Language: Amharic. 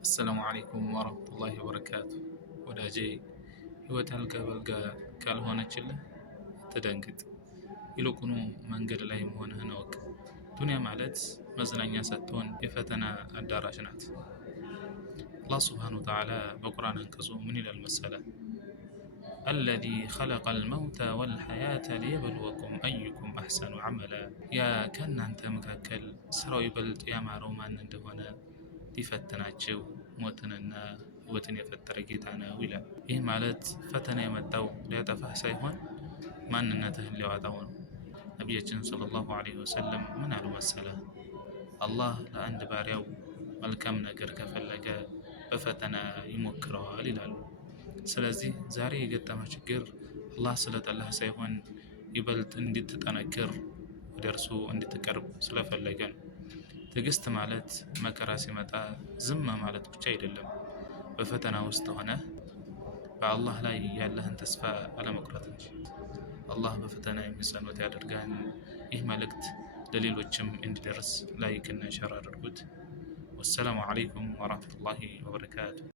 السلام عليكم ورحمة الله وبركاته ወዳጄ ህይወት አልጋ በልጋ ካልሆነችልህ አትደንግጥ። ይልቁኑ መንገድ ላይ መሆንህን እወቅ። ዱንያ ማለት መዝናኛ ሳትሆን የፈተና አዳራሽ ናት። አላህ ሱብሓነሁ ወተዓላ በቁርአን አንቀጹ ምን ይላል መሰለህ? الذي خلق الموت والحياة ليبلوكم أيكم أحسن عملا ያ ከእናንተ መካከል ስራው ይበልጥ ያማረው ማን እንደሆነ ሊፈትናቸው ሞትንና ህይወትን የፈጠረ ጌታ ነው ይላል። ይህ ማለት ፈተና የመጣው ሊያጠፋህ ሳይሆን ማንነትህን ሊያወጣው ነው። ነቢያችን ሰለላሁ ዐለይሂ ወሰለም ምን አሉ መሰለህ? አላህ ለአንድ ባሪያው መልካም ነገር ከፈለገ በፈተና ይሞክረዋል ይላሉ። ስለዚህ ዛሬ የገጠመህ ችግር አላህ ስለጠላህ ሳይሆን ይበልጥ እንድትጠነክር ወደ እርሱ እንድትቀርብ ስለፈለገ ነው። ትዕግስት ማለት መከራ ሲመጣ ዝም ማለት ብቻ አይደለም። በፈተና ውስጥ ሆነህ በአላህ ላይ ያለህን ተስፋ አለመቁረጥ እንጂ። አላህ በፈተና የሚጸኑት ያደርጋል። ይህ መልእክት ለሌሎችም እንዲደርስ ላይክ እና ሸር አድርጉት። ወሰላሙ ዐለይኩም ወራህመቱላሂ ወበረካቱ።